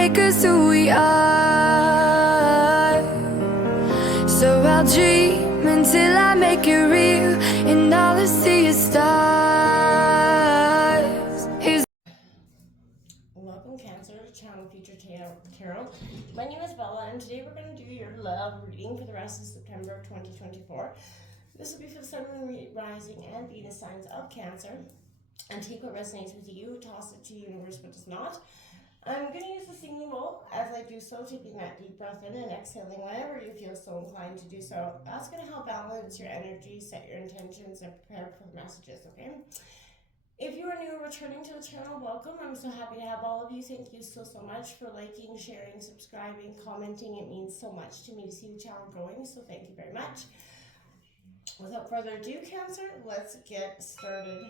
make us who we are. So I'll dream until I make it real, and all I see is stars. Welcome, Cancer, to Channel Future Tarot. My name is Bella, and today we're going to do your love reading for the rest of September of 2024. This will be for the Sun, Moon, Rising, and Venus signs of Cancer. And take what resonates with you, toss it to the universe what does not. I'm going to use the singing bowl as I do so, taking that deep breath in and exhaling whenever you feel so inclined to do so. That's going to help balance your energy, set your intentions, and prepare for the messages, okay? If you are new or returning to the channel, welcome. I'm so happy to have all of you. Thank you so much for liking, sharing, subscribing, commenting. It means so much to me to see the channel growing, so thank you very much. Without further ado, Cancer, let's get started.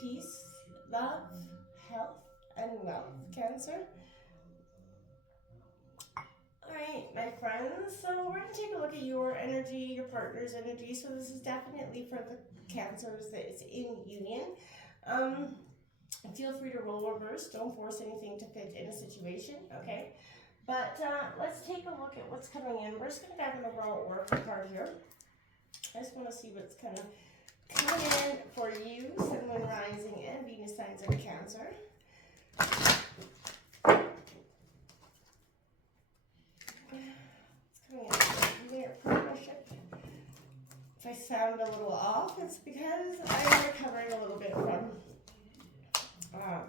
Peace, love, health, and wealth, Cancer. Alright, my friends, so we're going to take a look at your energy, your partner's energy. So this is definitely for the Cancers that is in union. Feel free to roll reverse. Don't force anything to fit in a situation, okay? But let's take a look at what's coming in. We're just going to grab an overall oracle card here. I just want to see what's kind of coming in for you, Sun, Moon, Rising, and Venus signs of Cancer. It's coming in for your partnership. If I sound a little off, it's because I'm recovering a little bit from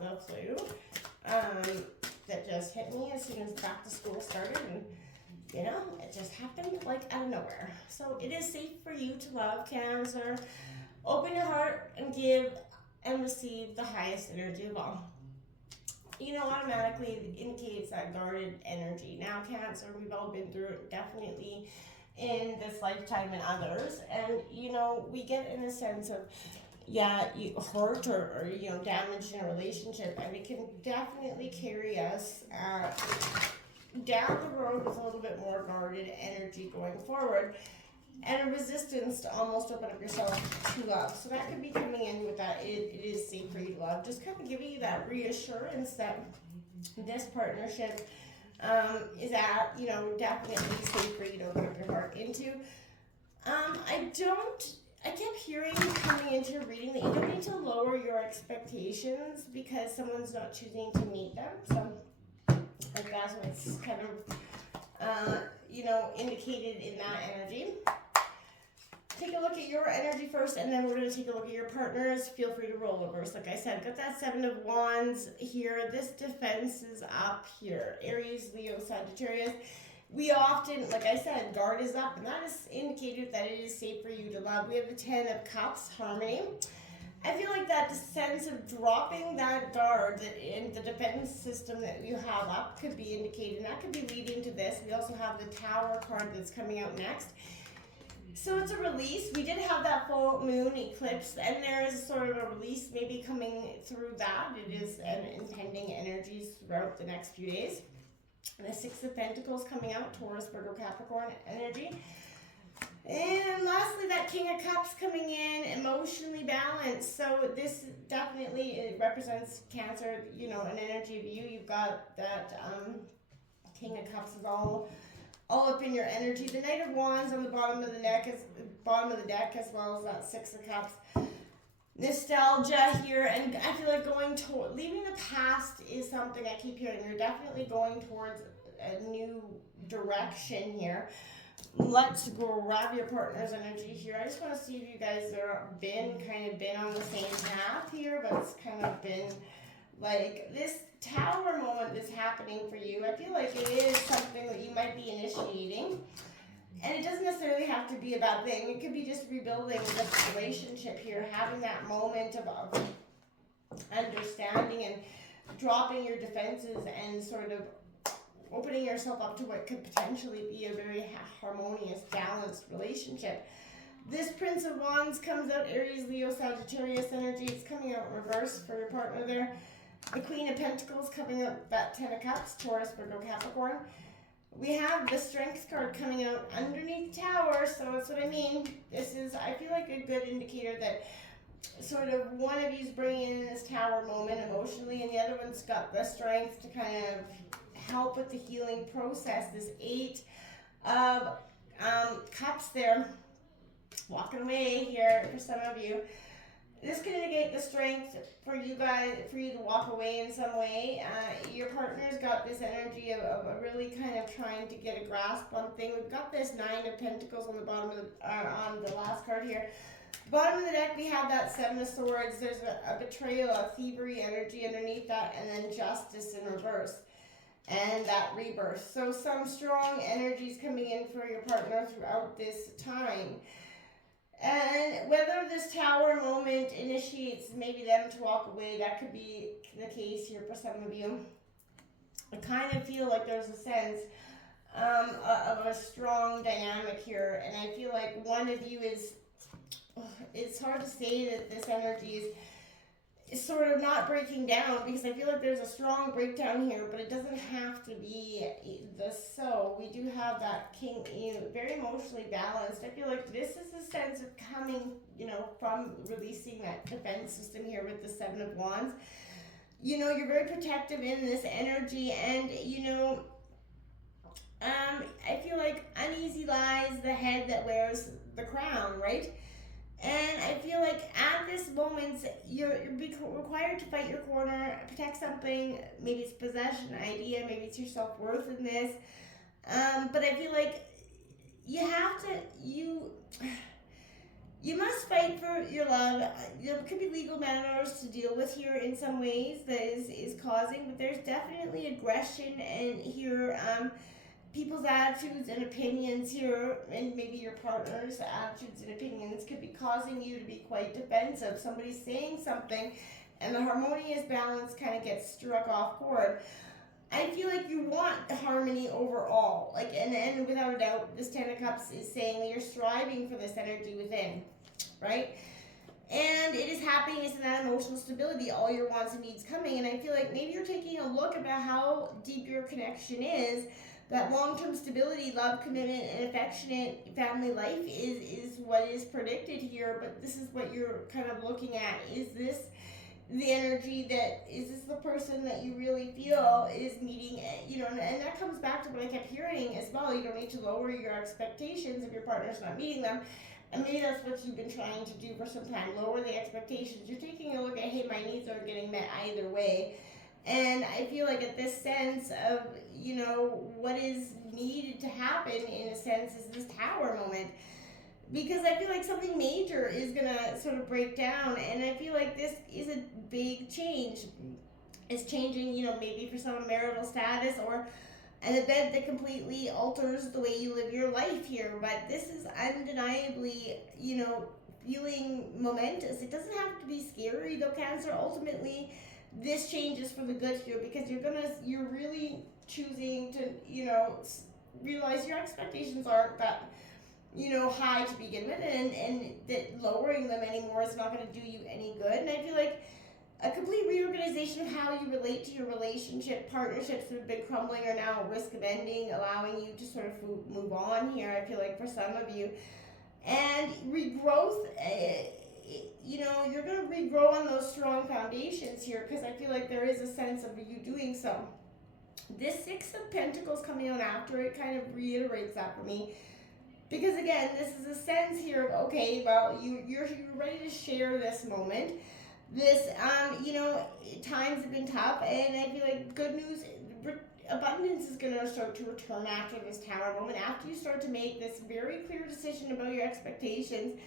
the flu that just hit me as soon as back to school started, and you know, it just happened like out of nowhere. So it is safe for you to love, Cancer. Open your heart and give and receive the highest energy of all. You know, automatically it indicates that guarded energy. Now, Cancer, we've all been through it, definitely in this lifetime and others. And, you know, we get in a sense of, yeah, you hurt or you know, damage in a relationship, and it can definitely carry us down the road with a little bit more guarded energy going forward, and a resistance to almost open up yourself to love. So that could be coming in with that. It is safe for you to love. Just kind of giving you that reassurance that this partnership is at, you know, definitely safe for you to open up your heart into. I kept hearing coming into your reading that you don't need to lower your expectations because someone's not choosing to meet them. So like that's what's kind of, you know, indicated in that energy. Take a look at your energy first, and then we're going to take a look at your partners. Feel free to roll reverse. Like I said, got that Seven of Wands here. This defense is up here. Aries, Leo, Sagittarius. We often, like I said, guard is up, and that is indicated that it is safe for you to love. We have the Ten of Cups, Harmony. I feel like that sense of dropping that guard that in the defense system that you have up could be indicated, and that could be leading to this. We also have the Tower card that's coming out next. So it's a release. We did have that full moon eclipse, and there is sort of a release maybe coming through that. It is an impending energies throughout the next few days. And the Six of Pentacles coming out, Taurus, Virgo, Capricorn energy. And lastly, that King of Cups coming in, emotionally balanced. So this definitely it represents Cancer, you know, an energy of you. You've got that King of Cups is all up in your energy. The Knight of Wands on the bottom of the deck, as well as that Six of Cups. Nostalgia here, and I feel like leaving the past is something I keep hearing. You're definitely going towards a new direction here. Let's grab your partner's energy here. I just want to see if you guys have been on the same path here, but it's kind of been like this Tower moment is happening for you. I feel like it is something that you might be initiating. And it doesn't necessarily have to be a bad thing. It could be just rebuilding this relationship here, having that moment of understanding and dropping your defenses and sort of opening yourself up to what could potentially be a very harmonious, balanced relationship. This Prince of Wands comes out, Aries, Leo, Sagittarius energy. It's coming out in reverse for your partner there. The Queen of Pentacles coming out, that Ten of Cups, Taurus, Virgo, Capricorn. We have the Strength card coming out underneath Tower, so that's what I mean. This is, I feel like, a good indicator that sort of one of you's bringing in this tower moment emotionally, and the other one's got the strength to kind of help with the healing process. This 8 of cups there, walking away here for some of you. This can indicate the strength for you guys, for you to walk away in some way. Your partner's got this energy of really kind of trying to get a grasp on things. We've got this 9 of Pentacles on the bottom of on the last card here. Bottom of the deck, we have that 7 of Swords. There's a betrayal, a thievery energy underneath that, and then Justice in reverse. And that rebirth. So some strong energies coming in for your partner throughout this time. And whether this tower moment initiates maybe them to walk away, that could be the case here for some of you. I kind of feel like there's a sense of a strong dynamic here. And I feel like one of you is, it's hard to say that this energy is sort of not breaking down, because I feel like there's a strong breakdown here, but it doesn't have to be so. We do have that king, very emotionally balanced. I feel like this is a sense of coming, from releasing that defense system here with the 7 of Wands. You're very protective in this energy, and I feel like uneasy lies the head that wears the crown, right? And I feel like at this moment, you're required to fight your corner, protect something. Maybe it's possession, idea, maybe it's your self-worth in this. But I feel like you have to, you must fight for your love. There could be legal matters to deal with here in some ways that is causing, but there's definitely aggression and here, people's attitudes and opinions here, and maybe your partner's attitudes and opinions could be causing you to be quite defensive. Somebody's saying something and the harmonious balance kind of gets struck off chord. I feel like you want harmony overall, and without a doubt, this 10 of Cups is saying that you're striving for this energy within, right? And it is happiness and that emotional stability, all your wants and needs coming. And I feel like maybe you're taking a look about how deep your connection is. That long-term stability, love, commitment, and affectionate family life is what is predicted here, but this is what you're kind of looking at. Is this the energy is this the person that you really feel is meeting, and that comes back to what I kept hearing as well. You don't need to lower your expectations if your partner's not meeting them. And maybe that's what you've been trying to do for some time, lower the expectations. You're taking a look at, hey, my needs aren't getting met either way. And I feel like at this sense of, what is needed to happen in a sense is this tower moment. Because I feel like something major is going to sort of break down. And I feel like this is a big change. It's changing, maybe for some marital status or an event that completely alters the way you live your life here. But this is undeniably, feeling momentous. It doesn't have to be scary though, Cancer. Ultimately, this changes for the good here, because you're really choosing to, realize your expectations aren't that, high to begin with, and that lowering them anymore is not going to do you any good. And I feel like a complete reorganization of how you relate to your partnerships that have been crumbling are now at risk of ending, allowing you to sort of move on here, I feel like, for some of you. And regrowth, you're going to regrow on those strong foundations here, because I feel like there is a sense of you doing so. This 6 of Pentacles coming out after it kind of reiterates that for me. Because again, this is a sense here of, okay, well, you're ready to share this moment. This, times have been tough, and I feel like good news, abundance is going to start to return after this tower moment, after you start to make this very clear decision about your expectations.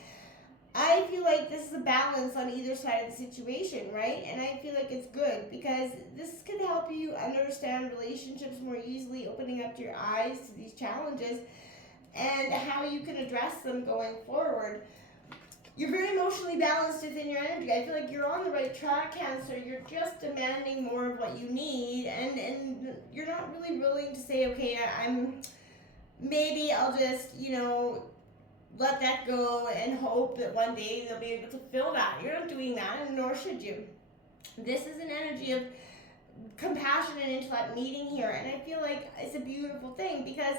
I feel like this is a balance on either side of the situation, right? And I feel like it's good, because this can help you understand relationships more easily, opening up your eyes to these challenges and how you can address them going forward. You're very emotionally balanced within your energy. I feel like you're on the right track, Cancer. You're just demanding more of what you need, and you're not really willing to say, okay, maybe I'll just, let that go and hope that one day they'll be able to fill that. You're not doing that, and nor should you. This is an energy of compassion and intellect meeting here, and I feel like it's a beautiful thing, because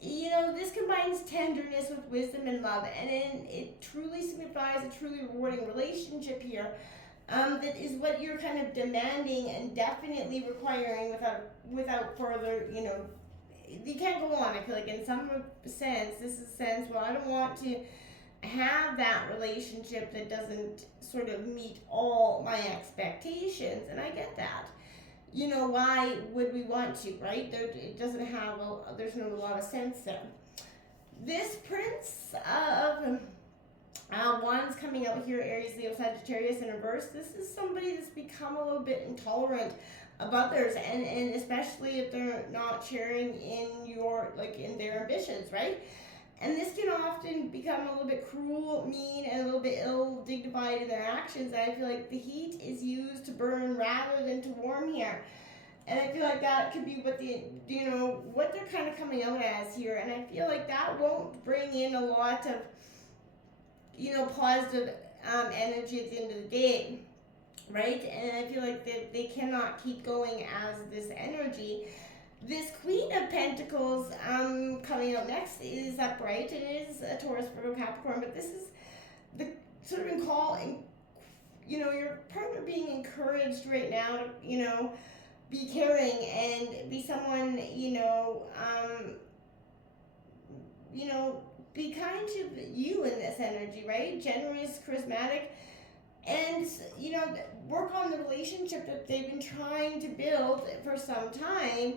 you know, this combines tenderness with wisdom and love, and it truly signifies a truly rewarding relationship here. That is what you're kind of demanding and definitely requiring without further, you know, you can't go on. I feel like in some sense, this is a sense, well, I don't want to have that relationship that doesn't sort of meet all my expectations, and I get that. You know, why would we want to, right? It doesn't have, there's not a lot of sense there. This Prince of Wands coming out here, Aries, Leo, Sagittarius in reverse. This is somebody that's become a little bit intolerant of others, and especially if they're not sharing in your, like, in their ambitions, right? And this can often become a little bit cruel, mean, and a little bit ill-dignified in their actions. And I feel like the heat is used to burn rather than to warm here. And I feel like that could be what what they're kind of coming out as here. And I feel like that won't bring in a lot of, positive energy at the end of the day, right? And I feel like they cannot keep going as this energy. This Queen of Pentacles coming out next is upright. It is a Taurus, Virgo, Capricorn, but this is the sort of calling, your partner being encouraged right now to, be caring and be someone, be kind to you in this energy, right? Generous, charismatic, and, work on the relationship that they've been trying to build for some time.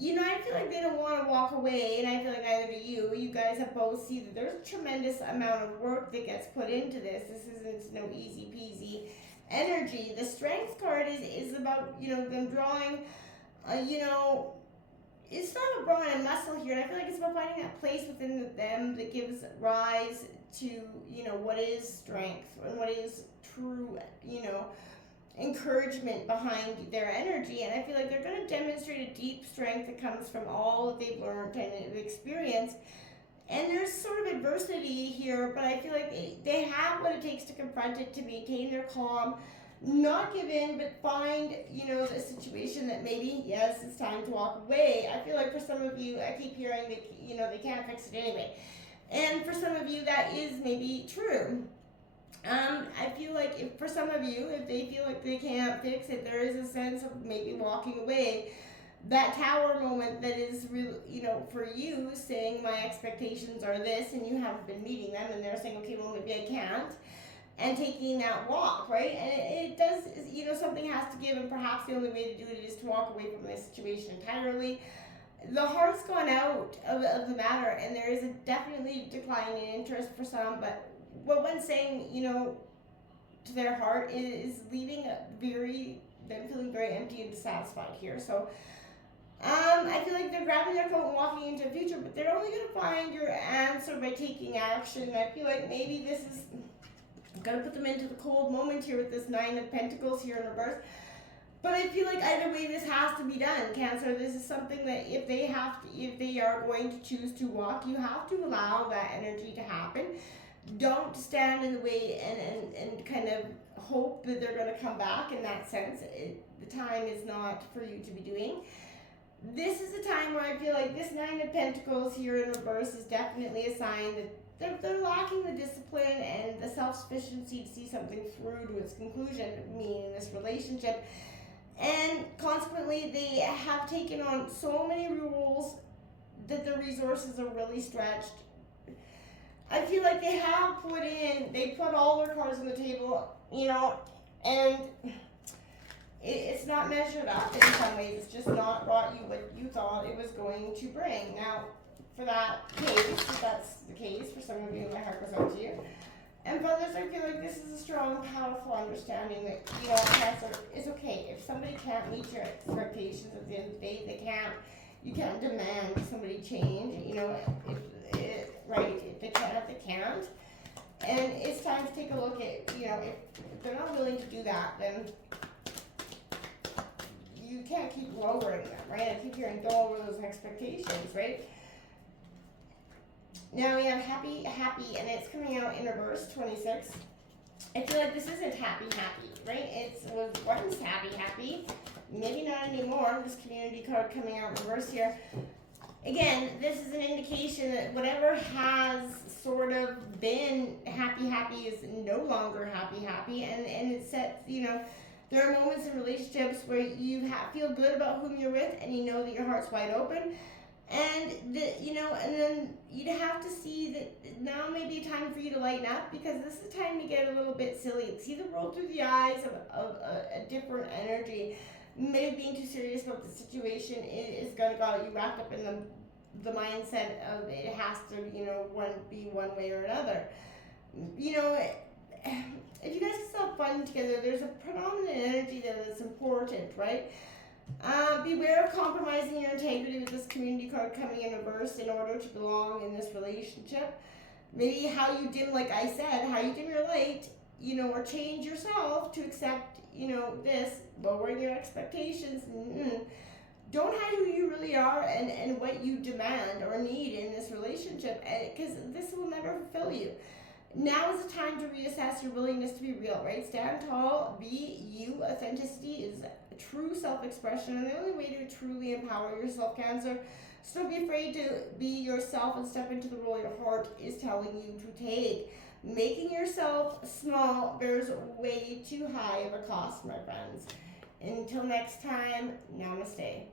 I feel like they don't want to walk away, and I feel like neither do you. You guys have both seen that there's a tremendous amount of work that gets put into this. This isn't no easy peasy energy. The Strength card is about, them drawing, it's not about drawing a muscle here. I feel like it's about finding that place within them that gives rise to, what is strength and what is true, encouragement behind their energy. And I feel like they're going to demonstrate a deep strength that comes from all that they've learned and experienced. And there's sort of adversity here, but I feel like they have what it takes to confront it, to maintain their calm, not give in, but find, the situation that maybe, yes, it's time to walk away. I feel like for some of you, I keep hearing that, they can't fix it anyway. And for some of you, that is maybe true. I feel like if for some of you, if they feel like they can't fix it, there is a sense of maybe walking away. That tower moment that is really, for you, saying my expectations are this, and you haven't been meeting them, and they're saying, okay, well, maybe I can't, and taking that walk, right? And it does, something has to give, and perhaps the only way to do it is to walk away from this situation entirely. The heart's gone out of the matter, and there is a definitely decline in interest for some, but what one's saying, to their heart is leaving them feeling very empty and dissatisfied here. So, I feel like they're grabbing their coat and walking into the future, but they're only going to find your answer by taking action. I feel like maybe this is going to put them into the cold moment here with this Nine of Pentacles here in reverse. But I feel like either way this has to be done, Cancer. This is something that if they are going to choose to walk, you have to allow that energy to happen. Don't stand in the way and kind of hope that they're going to come back in that sense. The time is not for you to be doing. This is a time where I feel like this Nine of Pentacles here in reverse is definitely a sign that they're lacking the discipline and the self-sufficiency to see something through to its conclusion, meaning in this relationship. And consequently, they have taken on so many rules that the resources are really stretched. I feel like they put all their cards on the table, and it's not measured up in some ways. It's just not brought you what you thought it was going to bring. Now, for that case, if that's the case, for some of you, my heart goes out to you. And for others, I feel like this is a strong, powerful understanding that, Cancer, it's okay. If somebody can't meet your expectations at the end of the day, you can't demand somebody change, right? If they can't. And it's time to take a look at, if they're not willing to do that, then you can't keep lowering them, right? I keep hearing don't lower those expectations, right? Now we have happy, and it's coming out in reverse, 26. I feel like this isn't happy, right? It was once happy, maybe not anymore. This community card coming out in reverse here. again, this is an indication that whatever has sort of been happy is no longer happy, and it sets, there are moments in relationships where you feel good about whom you're with, and you know that your heart's wide open, and and then you have to see that now may be a time for you to lighten up, because this is a time to get a little bit silly, see the world through the eyes of a different energy. Maybe being too serious about the situation is going to got you wrapped up in the mindset of it has to, be one way or another. If you guys can still have fun together, there's a predominant energy that's important, right? Beware of compromising your integrity with this community card coming in reverse in order to belong in this relationship. Maybe how you dim, like I said, how you dim your light, or change yourself to accept, this, lowering your expectations. Don't hide who you really are and what you demand or need in this relationship, because this will never fulfill you. Now is the time to reassess your willingness to be real, right? Stand tall, be you. Authenticity is true self-expression, and the only way to truly empower yourself, Cancer. So don't be afraid to be yourself and step into the role your heart is telling you to take. Making yourself small bears way too high of a cost, my friends. Until next time, namaste.